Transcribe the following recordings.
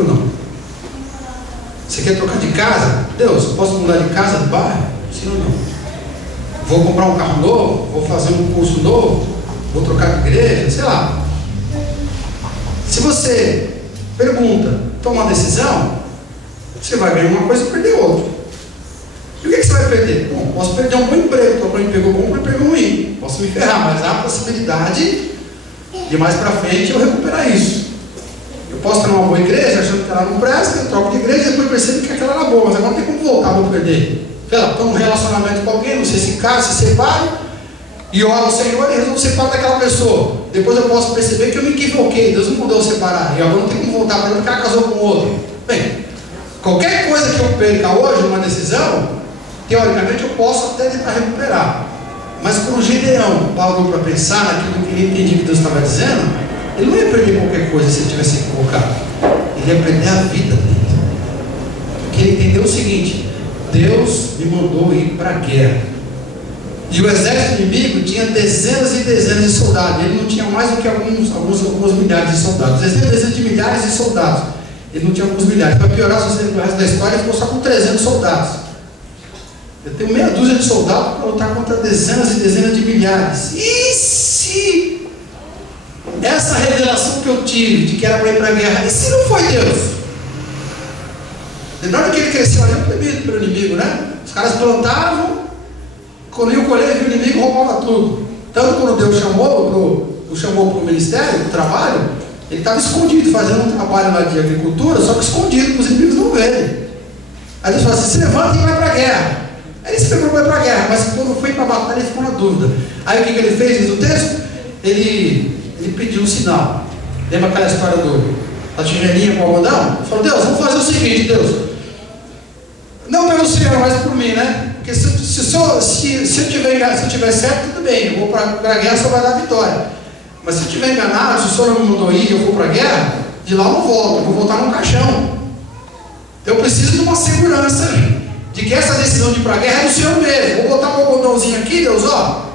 ou não? Você quer trocar de casa? Deus, posso mudar de casa, de bairro? Sim ou não? Vou comprar um carro novo? Vou fazer um curso novo? Vou trocar de igreja? Sei lá. Se você pergunta, toma uma decisão, você vai ganhar uma coisa e perder outra. E o que você vai perder? Bom, posso perder um bom emprego, estou com um emprego bom, um emprego ruim. Posso me ferrar, mas há a possibilidade de mais para frente eu recuperar isso. Eu posso estar numa boa igreja, achando que ela não presta, eu troco de igreja e depois percebo que aquela era boa, mas agora não tem como voltar, vou perder. Estou num relacionamento com alguém, não sei se casa, se separo, e oro ao Senhor e resolvo separar daquela pessoa. Depois eu posso perceber que eu me equivoquei, Deus não mandou separar, e agora não tem como voltar para ele, porque ela casou com outro. Bem, qualquer coisa que eu perca hoje, uma decisão, teoricamente eu posso até tentar recuperar. Mas quando Gideão parou para pensar naquilo que ele entendia que Deus estava dizendo, ele não ia perder qualquer coisa se ele tivesse equivocado. Ele ia perder a vida dele. Porque ele entendeu o seguinte: Deus me mandou ir para a guerra. E o exército inimigo tinha dezenas e dezenas de soldados. Ele não tinha mais do que alguns milhares de soldados. Dezenas de milhares de soldados. Ele não tinha alguns milhares. Para piorar, se você lembra o resto da história, ele ficou só com 300 soldados. Eu tenho meia dúzia de soldados para lutar contra dezenas e dezenas de milhares. E se essa revelação que eu tive de que era para ir para a guerra, e se não foi Deus? Lembrando que ele cresceu ali oprimido pelo inimigo, né? Os caras plantavam, quando iam colher, o inimigo roubava tudo. Tanto quando Deus chamou para o ministério, para o trabalho, ele estava escondido, fazendo um trabalho lá de agricultura, só que escondido, para os inimigos não verem. Aí Deus falou assim: se levanta e vai para a guerra. Aí ele se preparou para ir para a guerra, mas quando foi para a batalha ele ficou na dúvida. Aí o que ele fez, diz o texto? Ele pediu um sinal. Lembra aquela história da tigelinha com o algodão? Ele falou: Deus, vamos fazer o seguinte, Deus, não pelo Senhor, mas por mim, né? Porque se eu tiver certo, tudo bem, eu vou para a guerra, só vai dar vitória. Mas se eu estiver enganado, se o Senhor não me mandou ir e eu for para a guerra, de lá eu não volto, eu vou voltar num caixão. Eu preciso de uma segurança de que essa decisão de ir para a guerra é do Senhor mesmo. Vou botar um algodãozinho aqui, Deus, ó,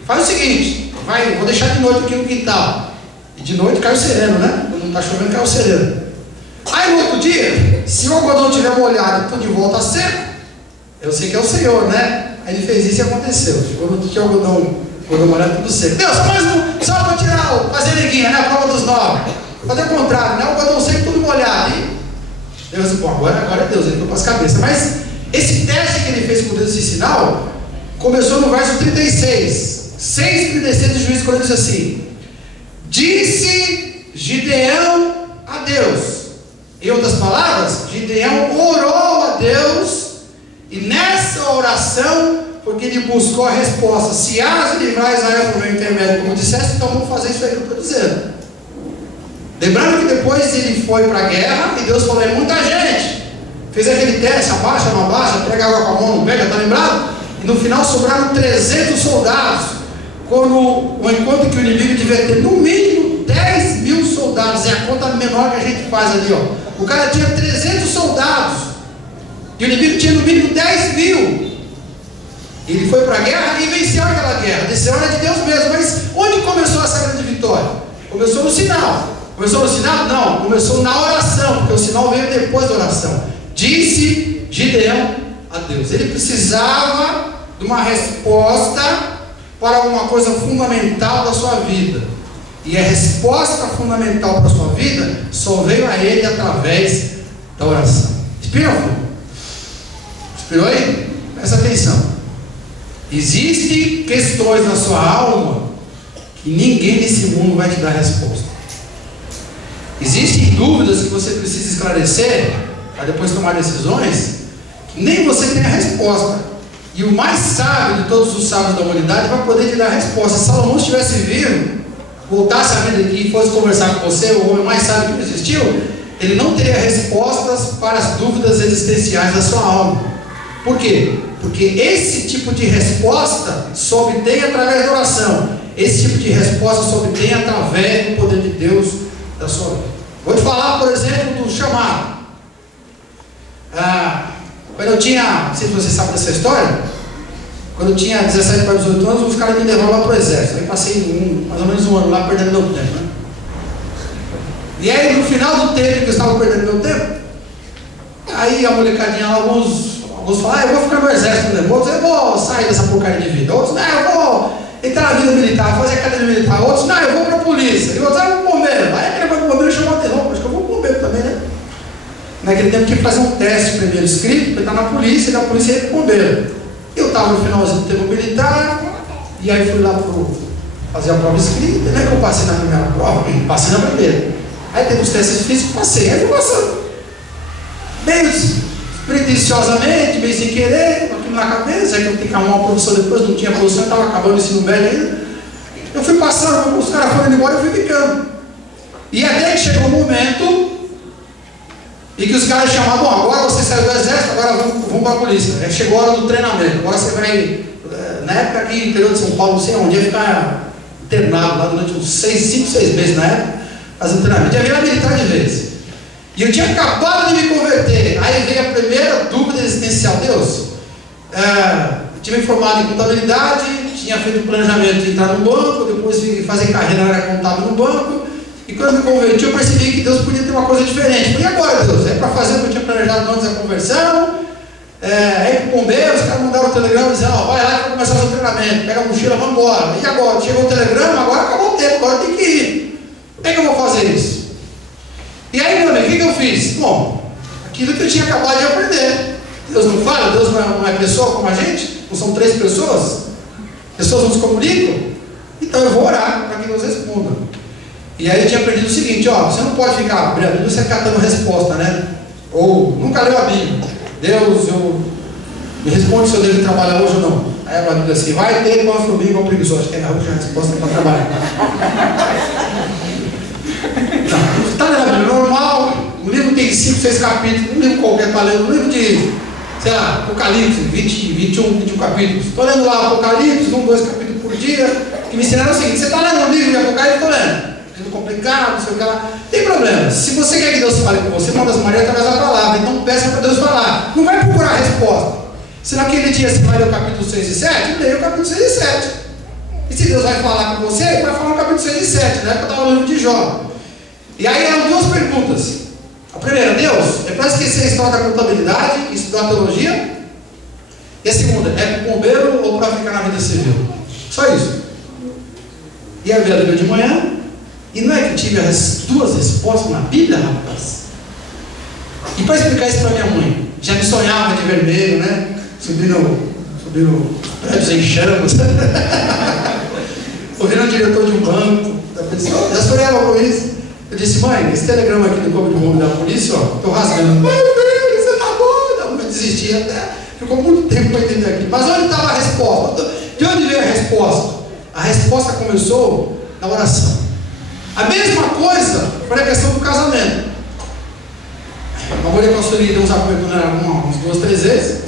e faz o seguinte: vou deixar de noite aqui no quintal. E de noite cai o sereno, né? Quando não está chovendo, cai o sereno. Aí no outro dia, se o algodão estiver molhado e tudo de volta seco, eu sei que é o Senhor, né? Aí ele fez isso e aconteceu. Chegou no outro dia, o algodão molhado, tudo seco. Deus, só para tirar, fazer neguinha, né? A prova dos 9. Fazer o contrário, né? O algodão seco, tudo molhado. E Deus disse: bom, agora é Deus, ele foi para as cabeças. Mas esse teste que ele fez com Deus, esse sinal, começou no verso 36. 6:36 do Juízes, quando diz assim: disse Gideão a Deus. Em outras palavras, Gideão orou a Deus, e nessa oração, porque ele buscou a resposta: se has de livrar Israel por meu intermédio, como disseste, então vamos fazer isso aí que eu estou dizendo. Lembrando que depois ele foi para a guerra, e Deus falou: é muita gente. Fez aquele teste, abaixa, não abaixa, pega água com a mão, não pega, está lembrado? E no final sobraram 300 soldados. Enquanto que o inimigo devia ter no mínimo 10 mil soldados. É a conta menor que a gente faz ali, ó. O cara tinha 300 soldados e o inimigo tinha no mínimo 10 mil. Ele foi para a guerra e venceu aquela guerra. A decisão era de Deus mesmo. Mas onde começou essa grande vitória? Começou no sinal. Começou no sinal? Não, começou na oração, porque o sinal veio depois da oração. Disse Gideão a Deus. Ele precisava de uma resposta para alguma coisa fundamental da sua vida. E a resposta fundamental para a sua vida só veio a ele através da oração. Inspirou? Inspirou aí? Presta atenção. Existem questões na sua alma que ninguém nesse mundo vai te dar resposta. Existem dúvidas que você precisa esclarecer para depois tomar decisões que nem você tem a resposta. E o mais sábio de todos os sábios da humanidade vai poder te dar a resposta. Se Salomão estivesse vivo, voltasse a vida aqui e fosse conversar com você, o homem mais sábio que existiu, ele não teria respostas para as dúvidas existenciais da sua alma. Por quê? Porque esse tipo de resposta só obtém através da oração. Esse tipo de resposta só obtém através do poder de Deus da sua vida. Vou te falar, por exemplo, do chamado. Quando eu tinha, não sei se você sabe dessa história, quando eu tinha 17 para 18 anos, os caras me levaram lá para o exército. Aí passei mais ou menos um ano lá perdendo meu tempo, né? E aí, no final do tempo, que eu estava perdendo meu tempo, aí a molecadinha, alguns falaram, eu vou ficar no exército mesmo. Outros, eu vou sair dessa porcaria de vida. Outros, não, eu vou entrar na vida militar, fazer academia militar. Outros, não, eu vou pra polícia. E outros, eu vou bombeiro. Aí aquele vai pro bombeiro chamou a atenção, acho que eu vou pro bombeiro também, né? Naquele tempo tinha que fazer um teste primeiro escrito, para entrar na polícia, e da polícia ia pro bombeiro. Eu estava no finalzinho do tempo militar, e aí fui lá fazer a prova escrita, né? Que eu passei na primeira prova, passei na primeira. Aí teve os testes físicos, passei, aí fui passando. Meio pretensiosamente, meio sem querer, com aquilo na cabeça, aí que eu tenho que arrumar uma profissão depois, não tinha profissão, estava acabando o ensino médio ainda. Eu fui passando, os caras foram indo embora e eu fui ficando. E até que chegou um momento e que os caras chamaram, bom, agora você saiu do exército, agora vamos para a polícia. Aí chegou a hora do treinamento, agora você vai, na época aqui no interior de São Paulo, não sei onde, ia ficar internado lá durante uns 5, 6 meses na época, fazendo treinamento, ia virar militar de vez. E eu tinha acabado de me converter, aí veio a primeira dúvida existencial, Deus, tinha me formado em contabilidade, tinha feito um planejamento de entrar no banco, depois vim fazer carreira na área contábil no banco, e quando me converti eu percebi que Deus podia ter uma coisa diferente. Falei, e agora Deus? É para fazer o que eu tinha planejado antes da conversão, aí pro bombeiro, os caras mandaram o telegrama dizendo, ó, vai lá que vai começar o seu treinamento, pega a mochila, vamos embora. E agora? Chegou o telegrama, agora acabou o tempo, agora tem que ir. Como é que eu vou fazer isso? E aí, meu amigo, o que eu fiz? Bom, aquilo que eu tinha acabado de aprender. Deus não fala, Deus não é pessoa como a gente, não são 3 pessoas, pessoas não se comunicam, então eu vou orar para que Deus responda. E aí eu tinha aprendido o seguinte, ó, você não pode ficar abrindo a Bíblia, você catando resposta, né? Ou nunca leu a Bíblia. Deus, me responde se eu devo trabalhar hoje ou não. Aí a Bíblia assim, vai ter com a formiga ou preguiçoso. Acho que é a resposta para trabalhar. Não, está lendo a Bíblia normal, o livro tem 5, 6 capítulos, um livro qualquer está lendo, um livro de, sei lá, Apocalipse, 20, 21 capítulos. Estou lendo lá Apocalipse, 1, 2 capítulos por dia, que me ensinaram o seguinte, você está lendo um livro de Apocalipse, estou lendo. Complicado, não sei o que lá. Tem problema. Se você quer que Deus fale com você, manda as Maria através da palavra. Então peça para Deus falar. Não vai procurar a resposta. Se naquele dia você vai ler o capítulo 6 e 7, leia o capítulo 6 e 7. E se Deus vai falar com você, ele vai falar no capítulo 6 e 7, né? Que eu estava no livro de Jó. E aí eram 2 perguntas. A primeira, Deus, é para esquecer a história da contabilidade, estudar teologia? E a segunda, é para o bombeiro ou para ficar na vida civil? Só isso. E aí veio a Bíblia de manhã. E não é que tive as 2 respostas na Bíblia, rapaz? E para explicar isso para minha mãe, já me sonhava de vermelho, né? Subindo prédios em chamas. Ouvindo o diretor de um banco da pessoa, já sonhava com isso. Eu disse, mãe, esse telegrama aqui do corpo de bomba da polícia, ó, estou rasgando. Meu Deus, você tá bom? Não, eu desisti até. Ficou muito tempo para entender aqui. Mas onde estava a resposta? De onde veio a resposta? A resposta começou na oração. A mesma coisa foi a questão do casamento. A mulher construída deu uns apoios umas 2, 3 vezes.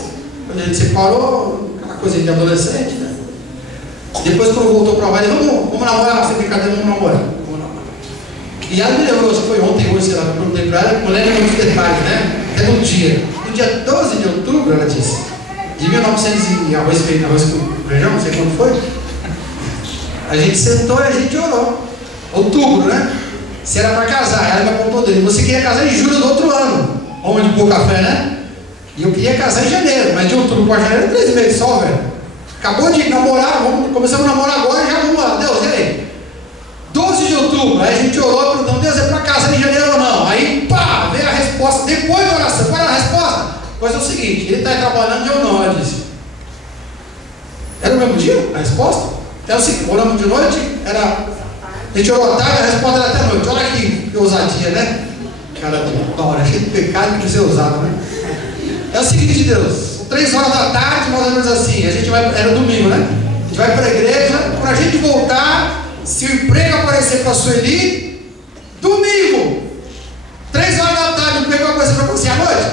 Quando a gente separou, aquela coisa de adolescente, né? Depois, quando voltou para lá, ele vamos namorar, sem brincadeira, vamos namorar. E ela me lembrou, se foi ontem, hoje, sei lá, eu perguntei para ela, a mulher lembra muitos detalhes, né? Até no dia. No dia 12 de outubro, ela disse, de 1900 e arroz com feijão, não sei quando foi. A gente sentou e a gente orou. Outubro, né? Se era para casar, ela me apontou dele. Você queria casar em julho do outro ano, homem de pôr café, né? E eu queria casar em janeiro, mas de outubro para janeiro é 3 meses só, velho. Acabou de namorar, começamos a namorar agora e já vamos lá. Deus, e aí? 12 de outubro, aí a gente orou e perguntou, Deus, é para casar em janeiro ou não? Aí, pá, veio a resposta, depois da oração. Qual era a resposta? Pois é o seguinte, ele está trabalhando e eu não, ela disse. Era o mesmo dia a resposta? Então é o seguinte, oramos de noite, a gente orou à tarde, a resposta era até a noite. Olha que ousadia, né? Cara, hora cheio de pecado de ser ousado, né? É o seguinte, Deus, 3 horas da tarde, mais ou menos assim, a gente vai, era domingo, né? A gente vai para a igreja, quando a gente voltar, se o emprego aparecer para a Sueli, domingo, 3 horas da tarde, o emprego vai aparecer para você à noite?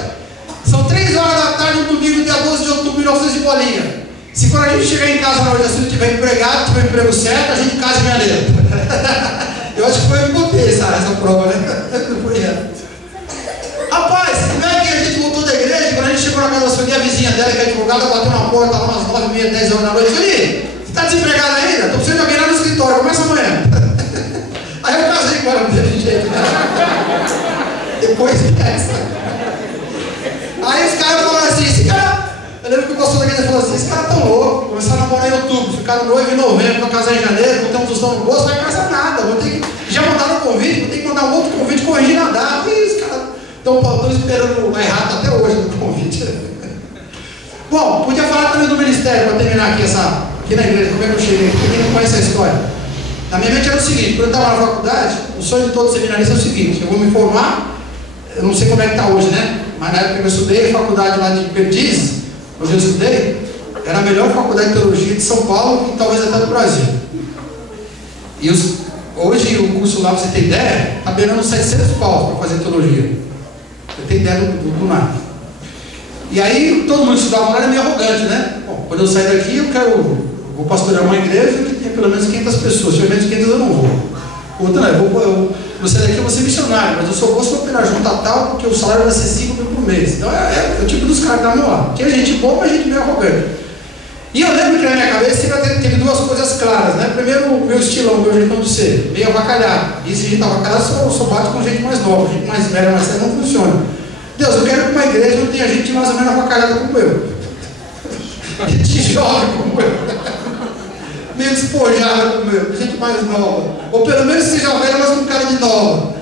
São 3 horas da tarde, no domingo, dia 12 de outubro de 1900 e bolinha. Se quando a gente chegar em casa na hora de assunto tiver empregado, tiver emprego certo, a gente casa em janeiro. Eu acho que foi eu que botei essa prova, né? Não foi ela. Rapaz, não é que a gente voltou da igreja, quando a gente chegou na casa da Sueli, a vizinha dela, que é advogada, bateu na porta lá umas 9h30, 10 horas da noite. Sueli, você está desempregado ainda? Estou precisando de alguém lá no escritório, começa amanhã. Aí eu casei com ela, não teve jeito, né? Depois dessa. Aí os caras falaram assim, esse cara... Eu lembro que o pastor da igreja falou assim, esse cara tá louco, começaram a namorar em outubro, ficaram noivo em novembro, vão casar em janeiro, vão ter um tostão no bolso, não vai casar nada, vou ter que... Já mandaram o convite, vou ter que mandar um outro convite corrigindo a data. E os caras estão esperando errado até hoje no convite. Bom, podia falar também do ministério, para terminar aqui, aqui na igreja, como é que eu cheguei aqui, quem não conhece a história. Na minha mente era o seguinte, quando eu estava na faculdade, o sonho de todo seminarista é o seguinte, eu vou me formar, eu não sei como é que está hoje, né? Mas na época que eu estudei, a faculdade lá de Perdizes, onde eu estudei, era a melhor faculdade de teologia de São Paulo e talvez até do Brasil. E hoje o curso lá, pra você ter ideia, está beirando 700 paus para fazer teologia. Você tem ideia do nada. E aí todo mundo estudava lá, era meio arrogante, né? Bom, quando eu sair daqui, vou pastorear uma igreja que tem pelo menos 500 pessoas. Se tiver menos de 500 eu não vou. Outra não, eu vou sair daqui, eu vou ser missionário, mas eu só vou se operar junto a tal, porque o salário vai ser 5 mil por mês. Então é o tipo dos caras que estavam lá. Tinha gente boa, mas gente meio arrogante. E eu lembro que na minha cabeça teve duas coisas claras, né? Primeiro, o meu estilão, o meu jeitão de ser, meio avacalhado. E esse jeito avacalhado só bate com gente mais nova, gente mais velha, mais séria, não funciona. Deus, eu quero que uma igreja não tenha gente mais ou menos avacalhada como eu. Gente jovem como eu. Meio despojada como eu, gente mais nova. Ou pelo menos seja velha, mas com cara de nova.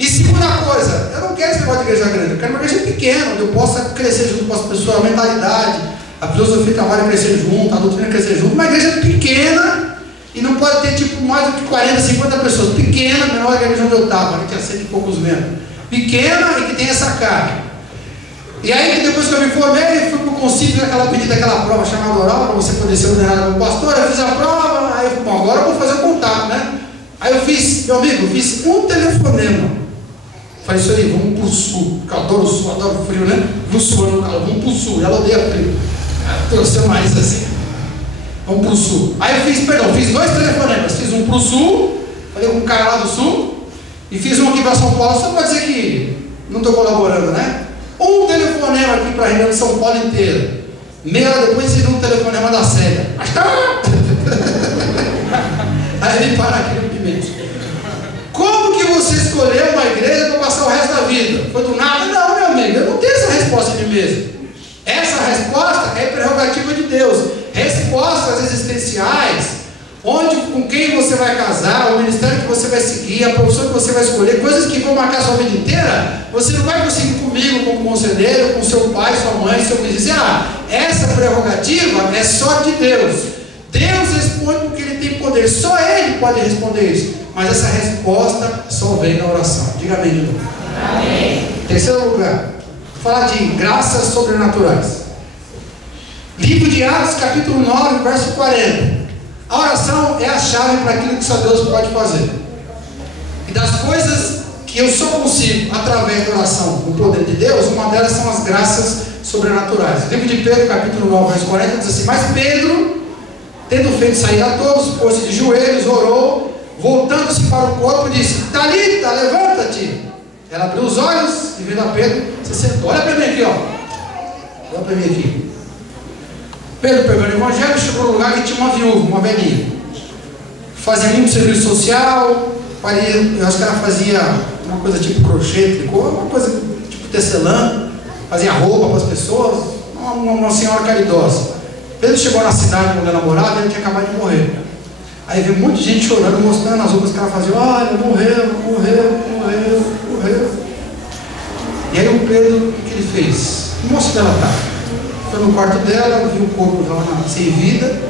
E segunda coisa, eu não quero esse negócio de igreja grande, eu quero uma igreja pequena, onde eu possa crescer junto com as pessoas, a mentalidade, a filosofia de trabalho crescer junto, a doutrina crescer junto. Uma igreja pequena e não pode ter tipo mais do que 40, 50 pessoas. Pequena, menor que a igreja onde eu estava, que tinha 100 e poucos membros. Pequena e que tem essa carga. E aí depois que eu me formei, fui para o concílio daquela pedida, daquela prova chamada oral, para você poder ser ordenado como pastor. Eu fiz a prova, aí eu falei, bom, agora eu vou fazer o contato, né? Aí eu fiz, meu amigo, eu fiz um telefonema. Falei, isso aí, vamos pro sul, porque eu adoro o sul, adoro o frio, né? Vou suando, cara, vamos pro sul, ela odeia frio. Torceu mais assim, vamos pro sul. Aí eu fiz 2 telefonemas, fiz um pro sul, falei com um cara lá do sul, e fiz um aqui para São Paulo, só para dizer que não estou colaborando, né? Um telefonema aqui para a região de São Paulo inteira. Meia hora depois fiz um telefonema da Célia. Aí ele para aqui no pimento. Como que você escolheu uma igreja para passar o resto da vida? Foi do nada? Não, meu amigo, eu não tenho essa resposta de mim mesmo. Essa resposta é prerrogativa de Deus. Respostas existenciais, onde, com quem você vai casar, o ministério que você vai seguir, a profissão que você vai escolher, coisas que vão marcar sua vida inteira, você não vai conseguir comigo, como conselheiro, com seu pai, sua mãe, seu filho, dizer, essa prerrogativa é só de Deus. Deus responde porque Ele tem poder, só Ele pode responder isso. Mas essa resposta só vem na oração. Diga amém de novo. Amém. Terceiro lugar, vou falar de graças sobrenaturais. Livro de Atos, capítulo 9, verso 40. A oração é a chave para aquilo que só Deus pode fazer. E das coisas que eu só consigo através da oração, com o poder de Deus, uma delas são as graças sobrenaturais. Livro de Pedro, capítulo 9, verso 40, diz assim: mas Pedro, tendo feito sair a todos, pôs-se de joelhos, orou, voltando-se para o corpo, disse: Talita, levanta-te. Ela abriu os olhos e vendo a Pedro, se sentou. Olha para mim aqui, ó. Olha para mim aqui. Pedro pegou o evangelho, chegou no lugar que tinha uma viúva, uma velhinha. Fazia muito serviço social, eu acho que ela fazia uma coisa tipo crochê, tricô, uma coisa tipo tecelã, fazia roupa para as pessoas, uma senhora caridosa. Pedro chegou na cidade onde ela morava e ele tinha acabado de morrer. Aí veio um monte de gente chorando, mostrando as roupas que ela fazia. Olha, morreu. E aí o Pedro, o que ele fez? O moço dela estava. Foi no quarto dela, viu o corpo dela sem vida,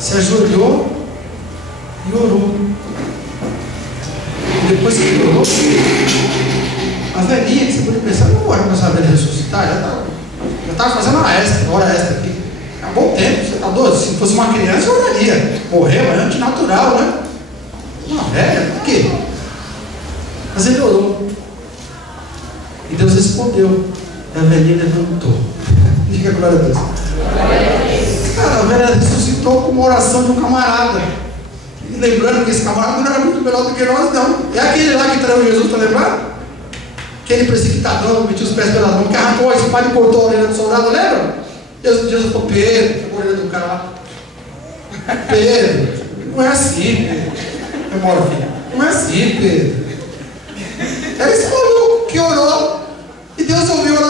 se ajoelhou e orou. E depois que ele orou, a velhinha, que você pode pensar, não ora para essa velha ressuscitar, já estava fazendo uma hora extra aqui. Acabou o tempo, você está doido? Se fosse uma criança, eu oraria. Morreu, é antinatural, né? Uma velha, por quê? Mas ele orou. E Deus respondeu. E a velhinha levantou. Diga glória a Deus. Cara, a velha ressuscitou com uma oração de um camarada. E lembrando que esse camarada não era muito melhor do que nós, não. É aquele lá que traiu Jesus, está lembrando? Aquele precipitador, metiu os pés pela mão, que arrancou a espada e cortou a orelha do soldado, lembra? Jesus falou: Pedro, pegou a orelha do cara lá. Pedro, não é assim, Pedro. Eu moro, filho. Não é assim, Pedro. Era esse maluco que orou e Deus ouviu a